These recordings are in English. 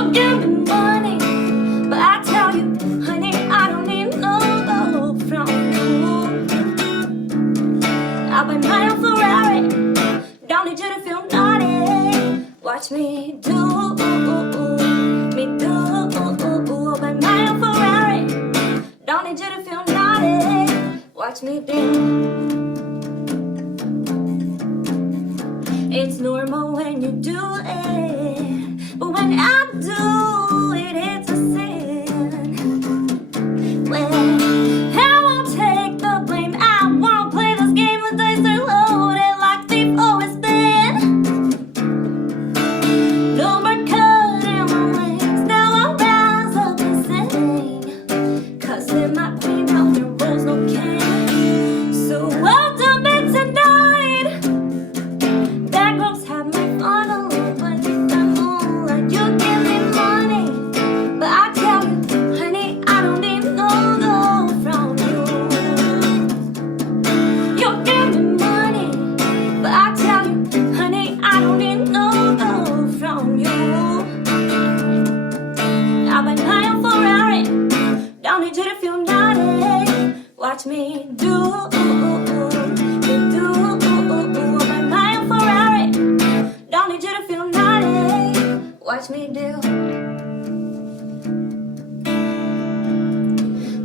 You give me money, but I tell you, honey, I don't need no love from you. I'll buy my own Ferrari, don't need you to feel naughty. Watch me do, me do. I'll buy my own Ferrari, don't need you to feel naughty. Watch me do. It's normal when you do it, but when I do it, it's a sin. When I won't take the blame, I won't play this game. The dice are loaded like they've always been. No more cutting my wings, now I'll rise up and sing. 'Cause in my queen, no, there was no king. So well done me tonight. Bad girls have my fun alone beneath the moonlight. You give me money, but I tell you, honey, I don't need no love from you. You give me money, but I tell you, honey, I don't need no love from you. I'll buy my own Ferrari, don't need you to feel naughty. Watch me do, me do. I'll buy my own Ferrari, don't need you to feel naughty. Watch me do.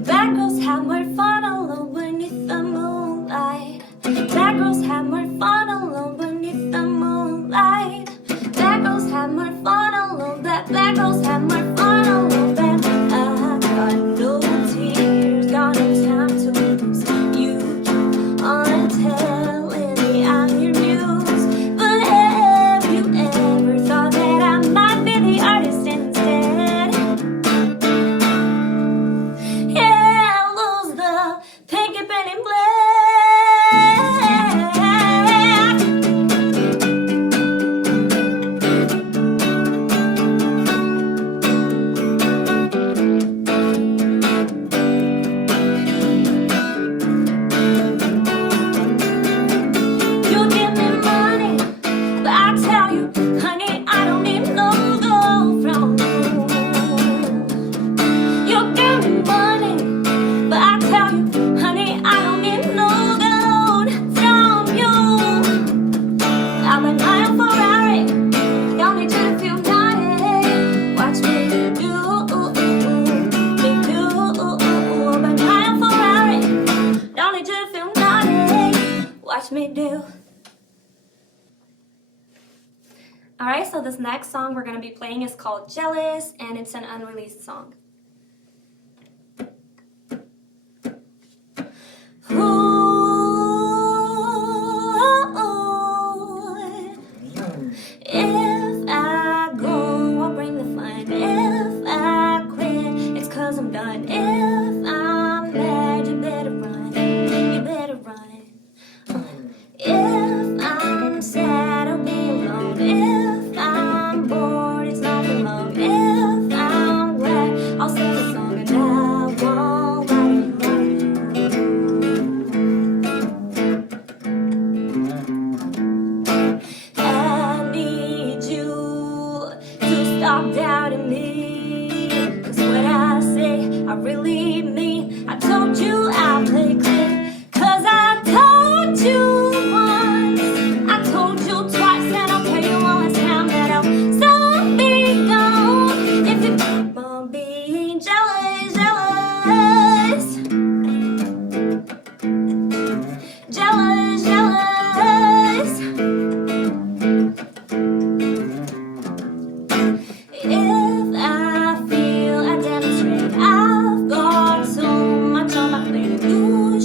Bad girls have more fun alone beneath the moonlight. Bad girls have more fun alone beneath the moonlight. Bad girls have more fun alone. Bad girls have more fun alone. Bad. I got no tears, got no time to lose. You aren't telling me I'm your muse, but have you ever thought that I might be the artist instead? Yeah, lose the pinky penny black. You give me money, but I tell you, honey, I don't need no gold from you. You give me money, but I tell you, honey, I don't need no gold from you. I'm a lion Ferrari, don't need you to feel naughty. Watch me do, me do. I'm a lion Ferrari, don't need you to feel naughty. Watch me do. Alright, so this next song we're going to be playing is called Jealous, and it's an unreleased song. If I go, I'll bring the fun. If I quit, it's 'cause I'm done. If I'm mad, you better run. You better run. If I'm sad, I'll be alone. If I'm bored, it's not for long. If I'm glad, I'll sing a song and I won't lie to you. I need you to stop doubting me, 'cause what I say, I really mean. I told you I'll play clear, 'cause I told you once, I told you twice, and I'll tell you one last time that I'll soon be gone if you keep on being jealous, jealous, jealous, jealous. If I feel I demonstrate, I've got so much on my plate. You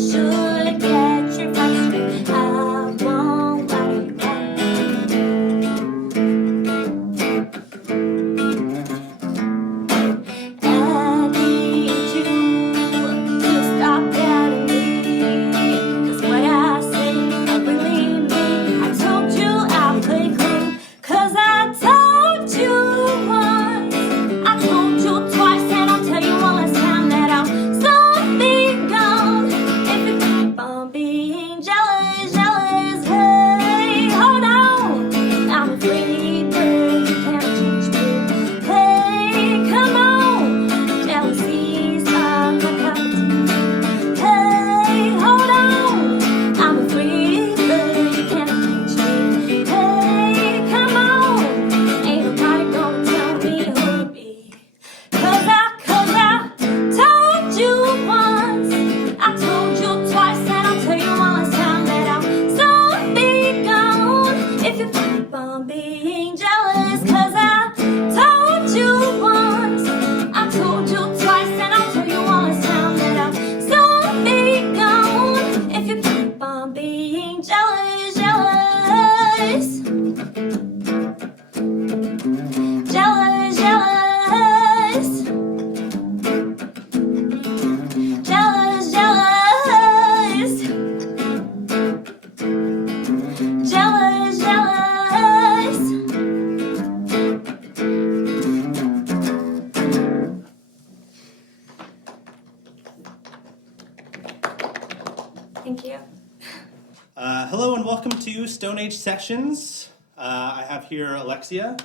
Stone Age Sessions. I have here Alexia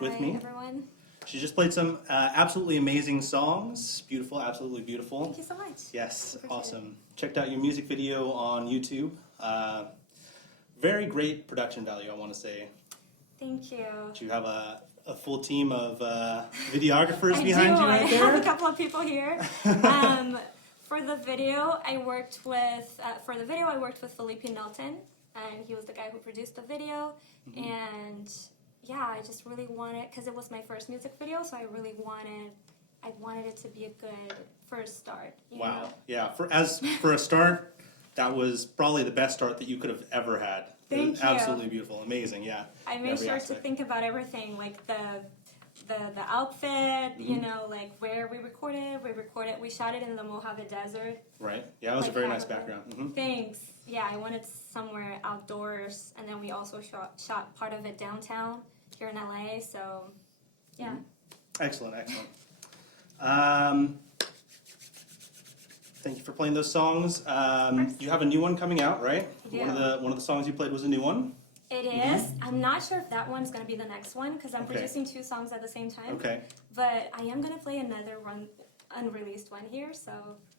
with me. Hi, everyone. She just played some absolutely amazing songs. Beautiful, absolutely beautiful. Thank you so much. Yes, awesome. Checked out your music video on YouTube. Very great production value, I want to say. Thank you. Do you have a full team of videographers behind you right I there? have a couple of people here. For the video, I worked with Felipe Nelton, and he was the guy who produced the video. Mm-hmm. And yeah, I just really wanted, because it was my first music video, so I wanted it to be a good first start. You Wow. know? Yeah. For a start, that was probably the best start that you could have ever had. Thank you. Absolutely beautiful, amazing. Yeah. I made sure to think about everything, like the outfit, you know, like where we recorded. We shot it in the Mojave Desert. Right. Yeah, it was a very nice background. Mm-hmm. Thanks. Yeah, I wanted somewhere outdoors, and then we also shot part of it downtown here in LA. So, yeah. Excellent, excellent. Thank you for playing those songs. You have a new one coming out, right? I do. One of the songs you played was a new one. It is. I'm not sure if that one's going to be the next one because I'm Okay. producing two songs at the same time. Okay. But I am going to play another unreleased one here, so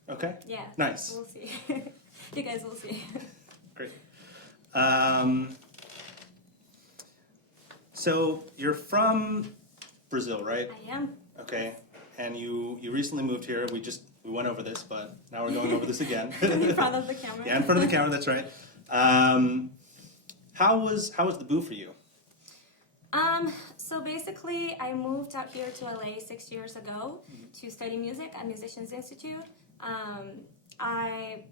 Okay. yeah. Nice. We'll see. You guys will see. Great. So you're from Brazil, right? I am. Okay. And you recently moved here. We went over this, but now we're going over this again. In front of the camera. Yeah, in front of the camera. That's right. How was the boo for you? So basically, I moved out here to LA 6 years ago to study music at Musicians Institute. I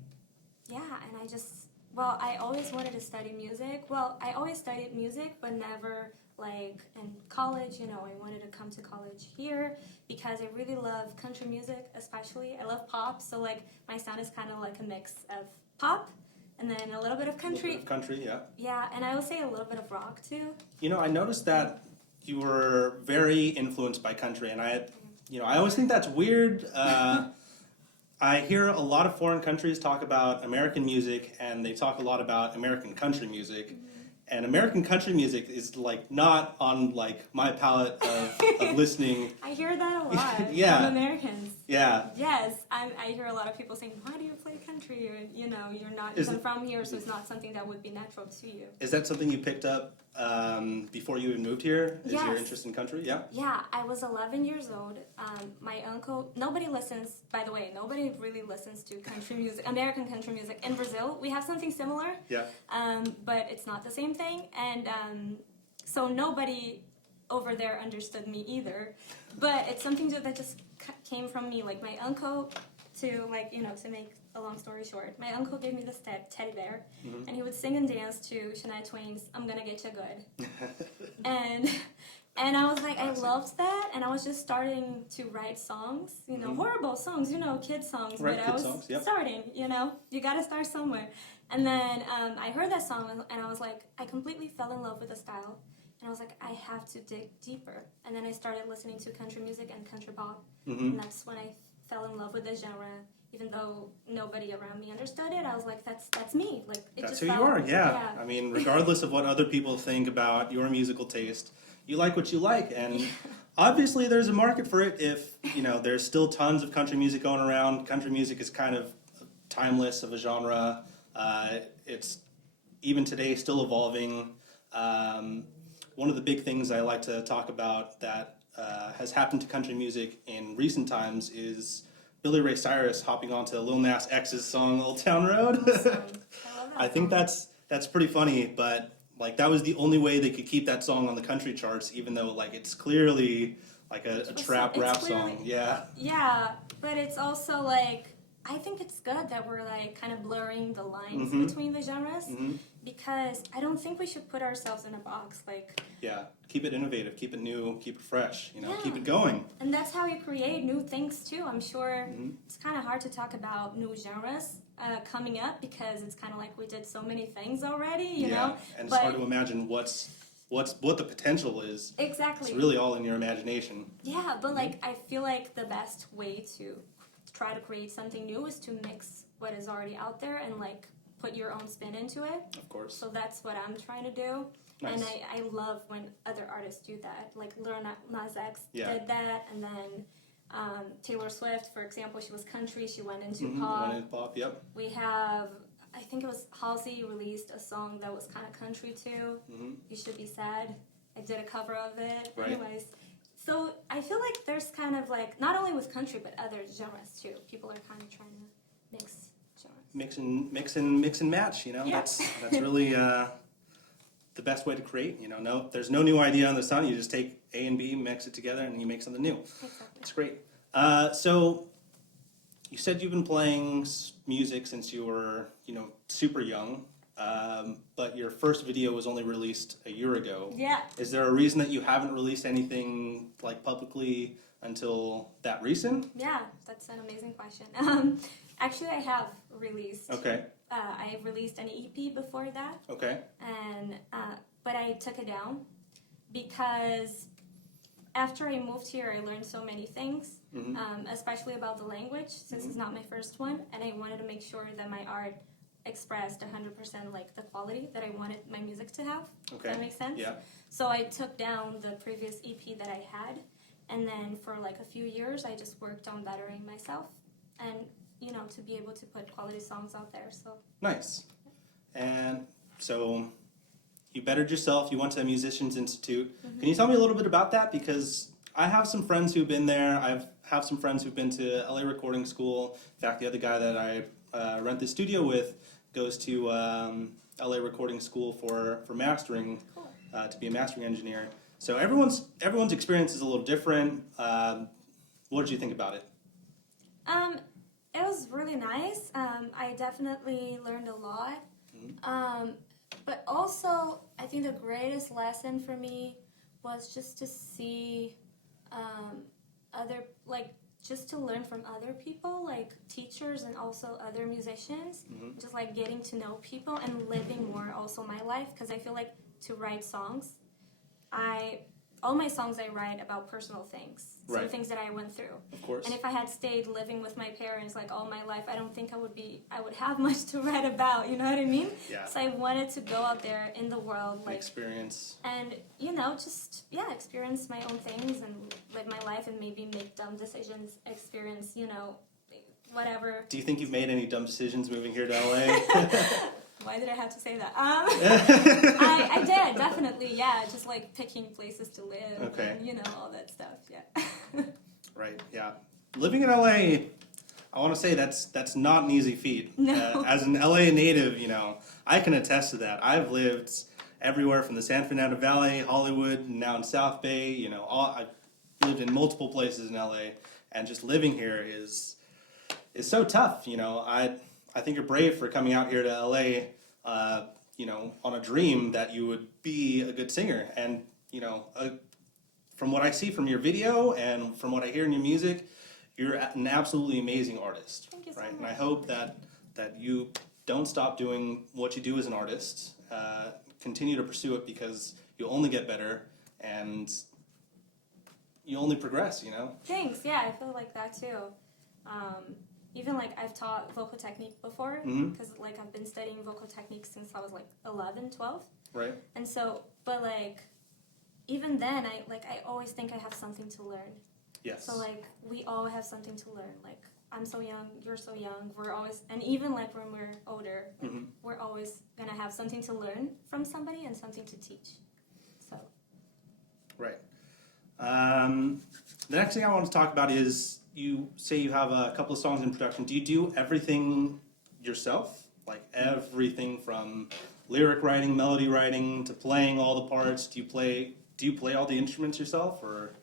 always wanted to study music. Well, I always studied music, but never like in college. You know, I wanted to come to college here because I really love country music, especially. I love pop, so like my sound is kind of like a mix of pop and then a little bit of country. A little bit of country, yeah. Yeah, and I would say a little bit of rock too. You know, I noticed that you were very influenced by country, and I always think that's weird. I hear a lot of foreign countries talk about American music, and they talk a lot about American country music. And American country music is like not on like my palette of listening. I hear that a lot Yeah. from Americans. Yeah. Yes, I hear a lot of people saying, "Why do you play country? You're not even from here, so it's not something that would be natural to you." Is that something you picked up before you even moved here? Is Yes. your interest in country? Yeah. Yeah, I was 11 years old. My uncle, nobody really listens to country music, American country music. In Brazil, we have something similar, Yeah. but it's not the same thing. And so nobody over there understood me either. But it's something that just came from me. Like my uncle, to make a long story short, my uncle gave me this teddy bear, and he would sing and dance to Shania Twain's "I'm Gonna Get You Good," and I was like, I loved that, and I was just starting to write songs, horrible songs, kid songs, Right, but kid I was songs, yep. starting, you gotta start somewhere. And then I heard that song, and I was like, I completely fell in love with the style, and I was like, I have to dig deeper. And then I started listening to country music and country pop, and that's when I fell in love with the genre. Even though nobody around me understood it, I was like, that's me. Like That's who you are, yeah. I mean, regardless of what other people think about your musical taste, you like what you like, and obviously there's a market for it. If there's still tons of country music going around. Country music is kind of timeless of a genre. It's even today still evolving. One of the big things I like to talk about that has happened to country music in recent times is Billy Ray Cyrus hopping onto Lil Nas X's song "Old Town Road." Awesome. I think that's pretty funny, but like that was the only way they could keep that song on the country charts, even though like it's clearly like a trap rap song. Yeah. Yeah, but it's also like I think it's good that we're like kind of blurring the lines between the genres because I don't think we should put ourselves in a box. Like Yeah, keep it innovative, keep it new, keep it fresh. Yeah. Keep it going. And that's how you create new things too. I'm sure it's kind of hard to talk about new genres coming up because it's kind of like we did so many things already, you know. And it's hard to imagine what the potential is. Exactly. It's really all in your imagination. Yeah, but like I feel like the best way to try to create something new is to mix what is already out there and like put your own spin into it. Of course. So that's what I'm trying to do. Nice. And I love when other artists do that. Like Lil Nas X Yeah. did that, and then Taylor Swift, for example, she was country, she went into Mm-hmm. pop. Went into pop, yep. We have, I think it was Halsey released a song that was kind of country too. Mm-hmm. You Should Be Sad. I did a cover of it. Right. Anyways, so I feel like there's kind of like, not only with country, but other genres too. People are kind of trying to mix genres. Mix and match, you know? Yeah. That's really the best way to create, you know? No, there's no new idea on the sun. You just take A and B, mix it together, and you make something new. Exactly. It's great. So you said you've been playing music since you were, you know, super young, but your first video was only released a year ago. Yeah. Is there a reason that you haven't released anything like publicly until that recent? Yeah, that's an amazing question. Actually, I have released. Okay. I released an EP before that, Okay. and but I took it down because after I moved here, I learned so many things, Mm-hmm. especially about the language, since it's not my first one, and I wanted to make sure that my art expressed 100% like the quality that I wanted my music to have. Okay. Does that make sense? Yeah. So I took down the previous EP that I had, and then for like a few years, I just worked on bettering myself, and you know, to be able to put quality songs out there. So Nice. And so you bettered yourself. You went to a Musicians Institute. Mm-hmm. Can you tell me a little bit about that? Because I have some friends who've been there. I have some friends who've been to LA Recording School. In fact, the other guy that I rent the studio with goes to LA Recording School for mastering, cool. to be a mastering engineer. So everyone's experience is a little different. What did you think about it? It was really nice. I definitely learned a lot. Mm-hmm. But also, I think the greatest lesson for me was just to see just to learn from other people, like teachers and also other musicians. Mm-hmm. Just like getting to know people and living more also my life, because I feel like to write songs, all my songs I write about personal things, some Right. things that I went through. Of course. And if I had stayed living with my parents like all my life, I don't think I would have much to write about, you know what I mean? Yeah. So I wanted to go out there in the world, like, Experience. and, you know, just, yeah, experience my own things and live my life and maybe make dumb decisions, experience, you know, whatever. Do you think you've made any dumb decisions moving here to LA? Why did I have to say that? I did, definitely, yeah, just like picking places to live Okay. and, you know, all that stuff, yeah. Right, yeah. Living in LA, I want to say that's not an easy feat. No. As an LA native, you know, I can attest to that. I've lived everywhere from the San Fernando Valley, Hollywood, and now in South Bay, you know, I've lived in multiple places in LA, and just living here is so tough, you know. I think you're brave for coming out here to LA, you know, on a dream that you would be a good singer. And, you know, from what I see from your video and from what I hear in your music, you're an absolutely amazing artist. Thank you so right? much. And I hope that you don't stop doing what you do as an artist. Continue to pursue it, because you'll only get better and you only progress, you know? Thanks, yeah, I feel like that too. Even like I've taught vocal technique before, Mhm. because like I've been studying vocal technique since I was like 11, 12. Right? And so, but like, even then, I always think I have something to learn. Yes. So like, we all have something to learn. Like, I'm so young, you're so young, we're always, and even like when we're older, like, Mhm. we're always gonna have something to learn from somebody and something to teach. So, Right. The next thing I want to talk about is, you say you have a couple of songs in production. Do you do everything yourself? Like everything from lyric writing, melody writing, to playing all the parts? Do you play all the instruments yourself, or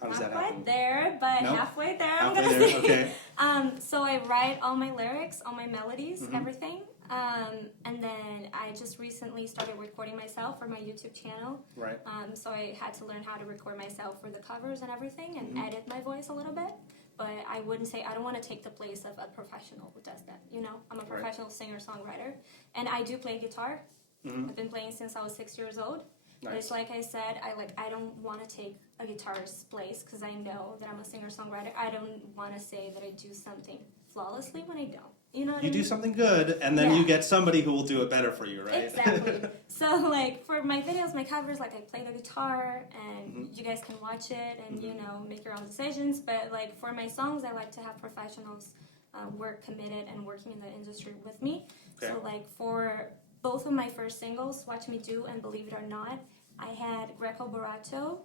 how does not that happen? quite there, but No? halfway there, I'm Halfway gonna there, say. okay. So I write all my lyrics, all my melodies, Mhm. everything. And then I just recently started recording myself for my YouTube channel. Right. So I had to learn how to record myself for the covers and everything, and Mhm. edit my voice a little bit. But I wouldn't say, I don't want to take the place of a professional who does that, you know? I'm a Right. professional singer-songwriter, and I do play guitar. Mhm. I've been playing since I was 6 years old. But Nice. it's like I said, I don't want to take a guitarist's place, because I know that I'm a singer-songwriter. I don't want to say that I do something flawlessly when I don't. You know what You I do mean? something good, and then Yeah. you get somebody who will do it better for you, right? Exactly. So, like, for my videos, my covers, like, I play the guitar, and you guys can watch it and, you know, make your own decisions. But, like, for my songs, I like to have professionals work committed and working in the industry with me. Okay. So, like, for both of my first singles, Watch Me Do and Believe It or Not, I had Greco Barato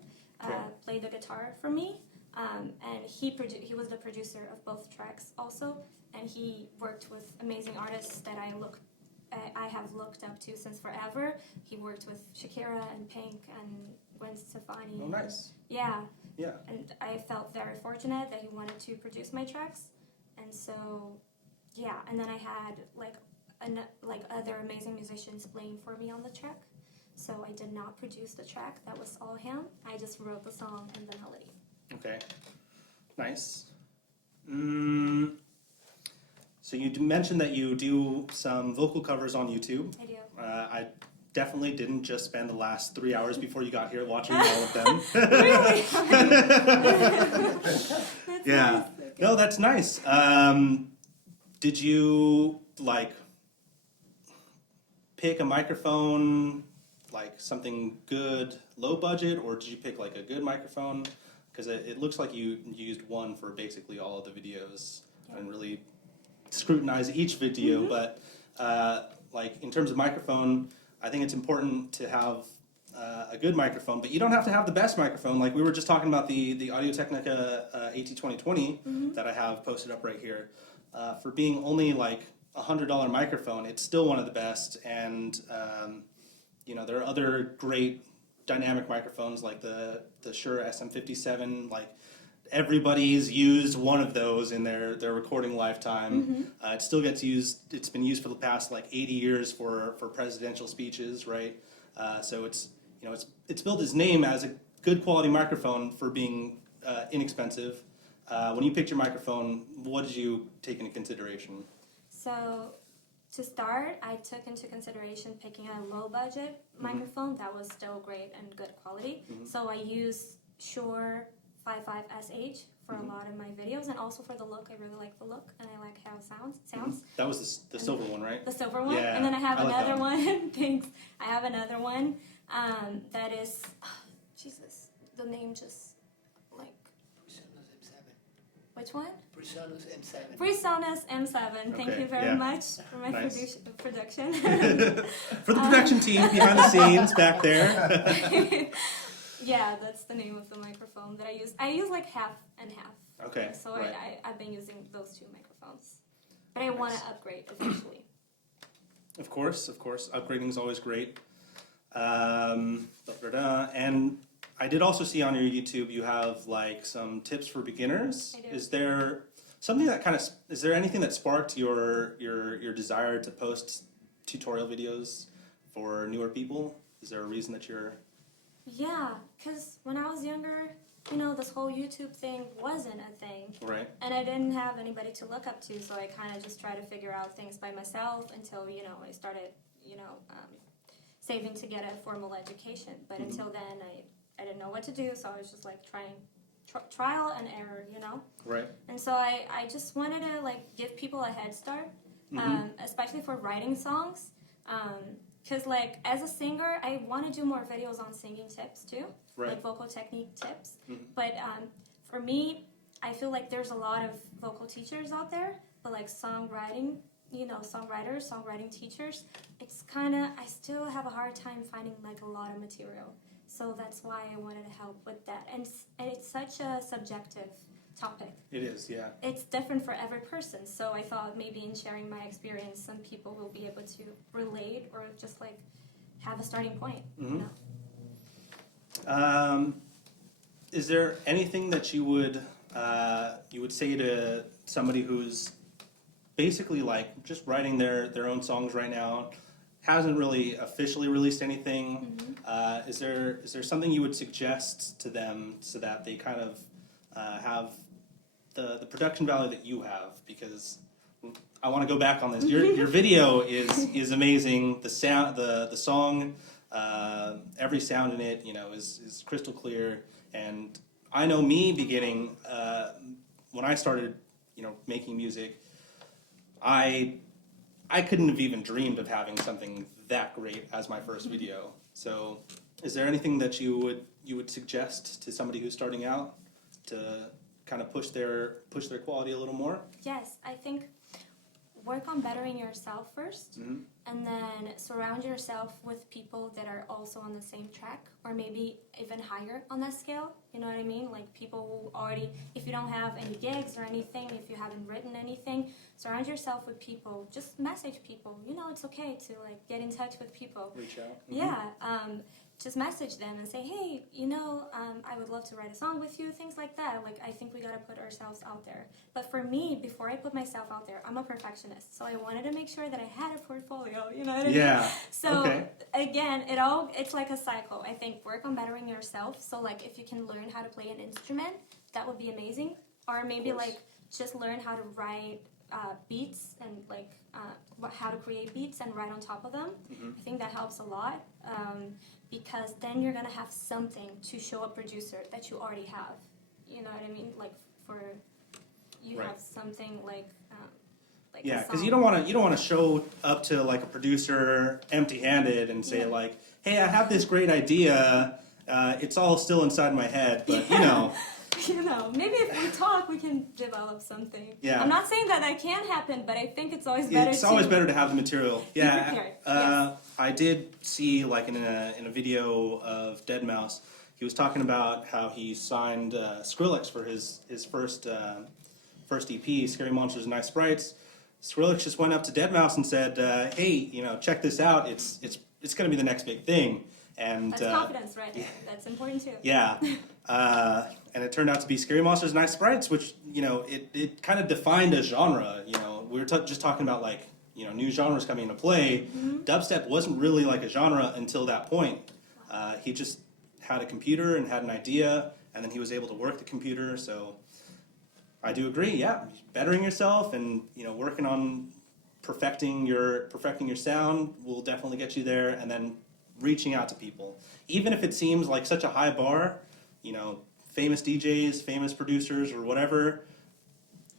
play the guitar for me. And he was the producer of both tracks also. And he worked with amazing artists that I have looked up to since forever. He worked with Shakira and Pink and Gwen Stefani. Oh, nice. Yeah. Yeah. And I felt very fortunate that he wanted to produce my tracks. And so, yeah. And then I had like other amazing musicians playing for me on the track. So I did not produce the track. That was all him. I just wrote the song and the melody. Okay. Nice. So you mentioned that you do some vocal covers on YouTube. I do. I definitely didn't just spend the last 3 hours before you got here watching all of them. Really? Yeah. Nice. Okay. No, that's nice. Did you like pick a microphone, like something good, low budget, or did you pick like a good microphone? Because it looks like you used one for basically all of the videos. Yeah. And really scrutinize each video, but like in terms of microphone, I think it's important to have a good microphone, but you don't have to have the best microphone. Like we were just talking about the Audio-Technica AT2020 that I have posted up right here. For being only like $100 microphone, it's still one of the best, and you know, there are other great dynamic microphones like the Shure SM57. Like everybody's used one of those in their recording lifetime. It still gets used. It's been used for the past like 80 years for presidential speeches, right? So it's, you know, it's built its name as a good quality microphone for being inexpensive. When you picked your microphone, what did you take into consideration? So, to start, I took into consideration picking a low-budget microphone that was still great and good quality. So I used Shure 55SH for a lot of my videos, and also for the look. I really like the look, and I like how it sounds. That was the silver one, right? The silver one, Yeah, and then I have I like that another one. Thanks. I have another one that is, Jesus, the name just like. PreSonus M7. Which one? PreSonus M7. PreSonus M7. Thank Okay, you very yeah. much for my Nice. production. For the production team behind the scenes back there. Yeah, that's the name of the microphone that I use. I use like half and half. Okay, So right. I've been using those two microphones. But I want to upgrade eventually. Of course. Upgrading is always great. And I did also see on your YouTube you have like some tips for beginners. I do. Is there something that is there anything that sparked your desire to post tutorial videos for newer people? Is there a reason that you're... Yeah, because when I was younger, you know, this whole YouTube thing wasn't a thing. Right. And I didn't have anybody to look up to, so I kind of just tried to figure out things by myself until, you know, I started, you know, saving to get a formal education. But until then, I didn't know what to do, so I was just like trial and error, you know? Right. And so I just wanted to like give people a head start, especially for writing songs. Because like as a singer, I want to do more videos on singing tips too, Right. like vocal technique tips. But for me, I feel like there's a lot of vocal teachers out there, but like songwriting, you know, songwriting teachers, it's kind of, I still have a hard time finding like a lot of material. So that's why I wanted to help with that. And it's such a subjective topic. It is, yeah. It's different for every person. So I thought maybe in sharing my experience, some people will be able to relate or just like have a starting point. You know? Is there anything that you would say to somebody who's basically like just writing their own songs right now, hasn't really officially released anything? Is there something you would suggest to them so that they kind of have the production value that you have? Because I want to go back on this. Your video is amazing. The sound, the song, every sound in it, you know, is crystal clear. And I know me beginning when I started, you know, making music, I couldn't have even dreamed of having something that great as my first video. So, is there anything that you would suggest to somebody who's starting out to kind of push their quality a little more? Yes, I think work on bettering yourself first, and then surround yourself with people that are also on the same track, or maybe even higher on that scale. You know what I mean? Like people who already, if you don't have any gigs or anything, if you haven't written anything, surround yourself with people. Just message people. You know, it's okay to like get in touch with people. Reach out. Yeah. Just message them and say, hey, you know, I would love to write a song with you, things like that. Like, I think we gotta put ourselves out there. But for me, before I put myself out there, I'm a perfectionist. So I wanted to make sure that I had a portfolio, you know what I mean? Yeah. So, again, it's like a cycle. I think work on bettering yourself. So, like, if you can learn how to play an instrument, that would be amazing. Or maybe, like, just learn how to write beats and, like, how to create beats and write on top of them. I think that helps a lot. Because then you're gonna have something to show a producer that you already have. You know what I mean? Like have something like yeah, because you don't want to show up to like a producer empty-handed and say like, hey, I have this great idea. It's all still inside my head, but you know. You know, maybe if we talk, we can develop something. Yeah. I'm not saying that can't happen, but I think it's always better. It's always better to have the material. Yeah. Prepared. Yes. I did see like in a video of Deadmau5, he was talking about how he signed Skrillex for his first EP, Scary Monsters and Nice Sprites. Skrillex just went up to Deadmau5 and said, hey, you know, check this out. It's going to be the next big thing. And that's confidence, right? Yeah. That's important too. Yeah. And it turned out to be Scary Monsters and Nice Sprites, which, you know, it kind of defined a genre. You know, we were just talking about, like, you know, new genres coming into play. Dubstep wasn't really like a genre until that point. He just had a computer and had an idea, and then he was able to work the computer. So I do agree, yeah. Bettering yourself and, you know, working on perfecting your sound will definitely get you there, and then reaching out to people. Even if it seems like such a high bar, you know, famous DJs, famous producers, or whatever,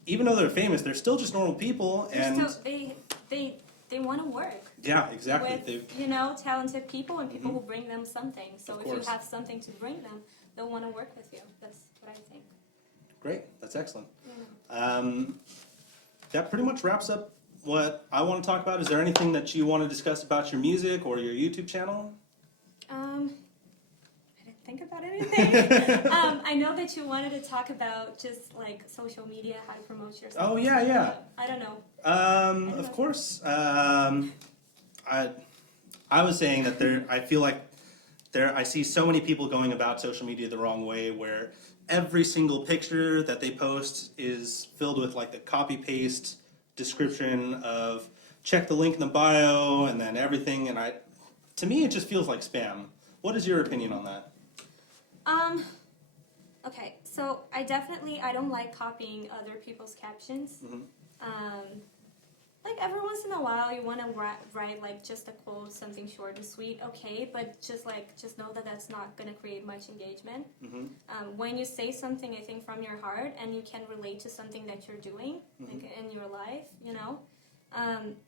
even though they're famous, they're still just normal people, and they want to work. Yeah, exactly. With, you know, talented people and people who bring them something. So if you course. have something to bring them, they'll want to work with you. That's what I think. Great, that's excellent. Yeah. That pretty much wraps up what I want to talk about. Is there anything that you want to discuss about your music or your YouTube channel? I didn't think about anything. I know that you wanted to talk about just like social media, how to promote yourself. Oh, yeah. I don't know. Of course. I was saying that I feel like I see so many people going about social media the wrong way, where every single picture that they post is filled with like the copy-paste description of check the link in the bio and then everything, and to me it just feels like spam. What is your opinion on that? Okay, so I don't like copying other people's captions. Like every once in a while you want to write like just a quote, something short and sweet, okay, but just know that that's not going to create much engagement. When you say something, I think, from your heart and you can relate to something that you're doing like in your life, you know,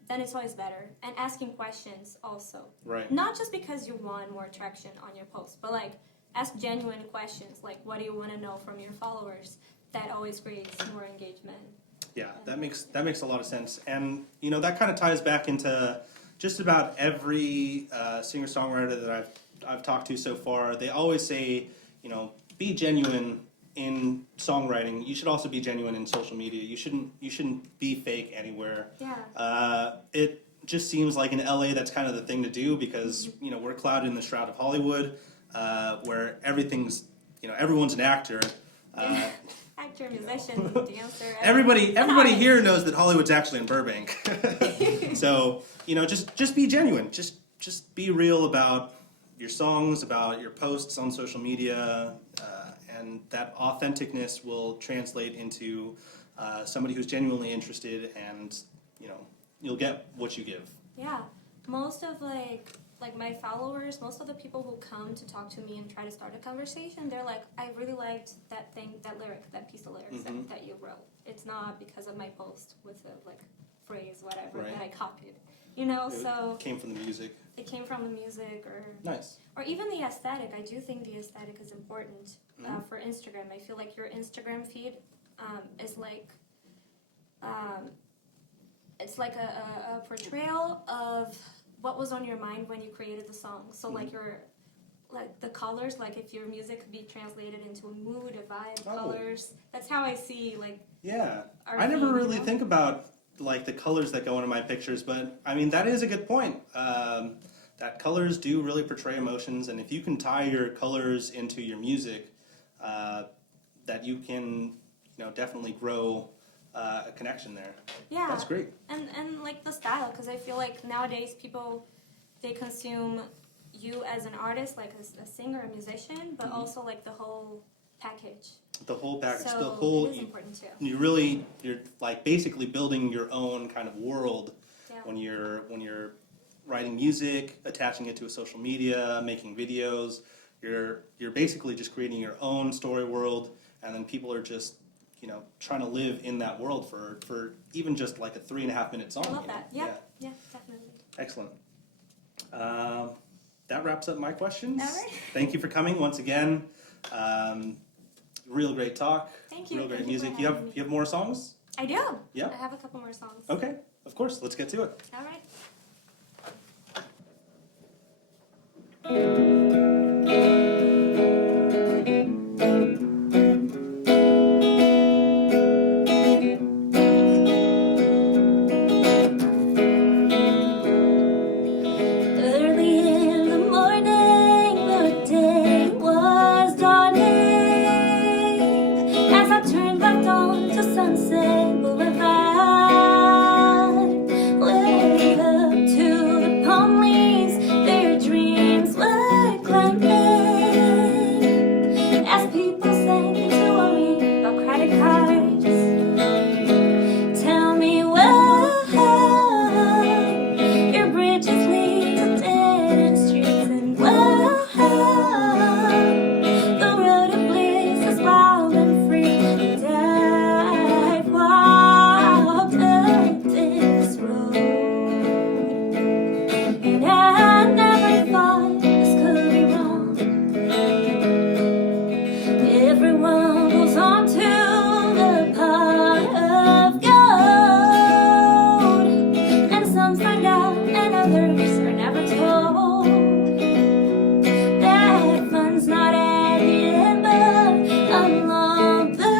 then it's always better. And asking questions also. Right. Not just because you want more traction on your post, but like ask genuine questions, like what do you want to know from your followers? That always creates more engagement. Yeah, that makes a lot of sense, and you know that kind of ties back into just about every singer-songwriter that I've talked to so far. They always say, you know, be genuine in songwriting. You should also be genuine in social media. You shouldn't be fake anywhere. Yeah. It just seems like in LA that's kind of the thing to do because you know we're clouded in the shroud of Hollywood, where everything's, you know, everyone's an actor. Actor, musician, dancer. Everybody here knows that Hollywood's actually in Burbank. So, you know, just be genuine. Just be real about your songs, about your posts on social media, and that authenticness will translate into somebody who's genuinely interested, and you know, you'll get what you give. Yeah, most of like my followers, most of the people who come to talk to me and try to start a conversation, they're like, I really liked that lyric, that piece of lyrics that you wrote. It's not because of my post with the like phrase, whatever, Right. that I copied. You know, It so came from the music. it came from the music Nice. or even the aesthetic. I do think the aesthetic is important Mhm. for Instagram. I feel like your Instagram feed is like it's like a portrayal of what was on your mind when you created the song. So like your like the colors, like if your music could be translated into a mood, a vibe, Oh. colors. That's how I see like Yeah. our I never feed, really you know? think about like the colors that go into my pictures, but I mean that is a good point. That colors do really portray emotions, and if you can tie your colors into your music, that you can, definitely grow a connection there. Yeah. That's great. And like the style, because I feel like nowadays people, they consume you as an artist, like a singer, a musician, but also like the whole package. The whole package, So the whole, it is important too. you're like basically building your own kind of world Yeah. when you're writing music, attaching it to a social media, making videos. You're basically just creating your own story world, and then people are just trying to live in that world for even just like a 3.5 minute song. I love you know? that. Yeah. Yeah, definitely. Excellent. That wraps up my questions. All right. Thank you for coming once again. Real great talk. Thank you. Real great Thank you for music. You have having me. you have more songs? I do. Yeah. I have a couple more songs. Okay, of course. Let's get to it. All right. Early in the morning, the day was dawning. As I turned back onto Sunset Boulevard, way up to the palm leaves, their dreams were climbing. As people sank into worry about credit cards, tell me why your bridges lead to dead-end streets, and why the road of bliss is wild and free. And I've walked up this road, and I never thought this could be wrong. Everyone goes on to the pot of gold, and some find out and others are never told. That fun's not at the end, but along the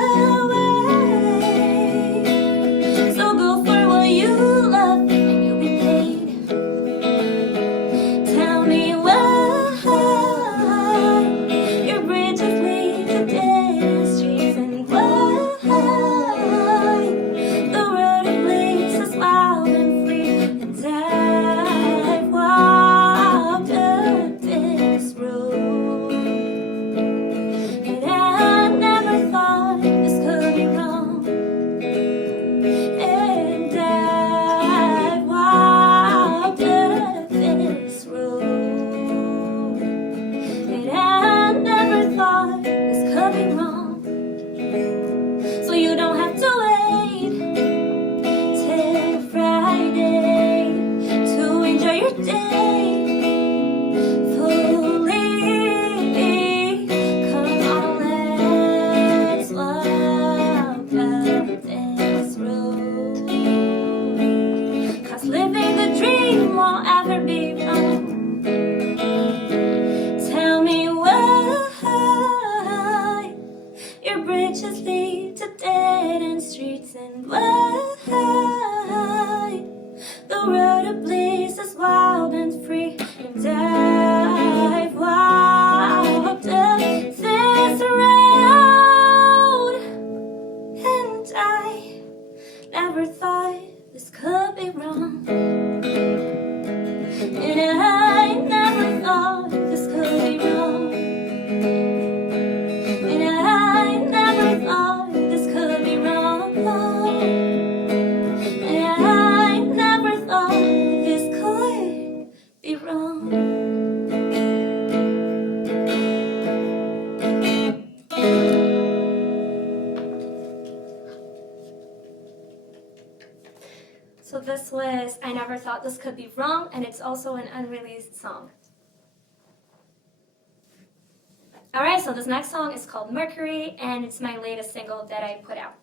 way. So go for what you love and you'll be paid. Tell me why your bridges lead to dead streets, and why the road of bliss is wild and free. And I've walked up this road, and I never thought this could be wrong. And I've walked up this road, and I never thought this could be wrong. So you don't have to wait till Friday to enjoy your day fully. Come on, let's walk up this road. 'Cause living the dream won't ever be wrong. Tell me why your bridges lead to dead-end streets, and why the road of bliss is wild and free. And I've walked up this road, and I never thought this could be wrong. And I never thought this could be wrong. And I never thought this could be wrong. And I never thought this this was I Never Thought This Could Be Wrong, and it's also an unreleased song. Alright, so this next song is called Mercury, and it's my latest single that I put out.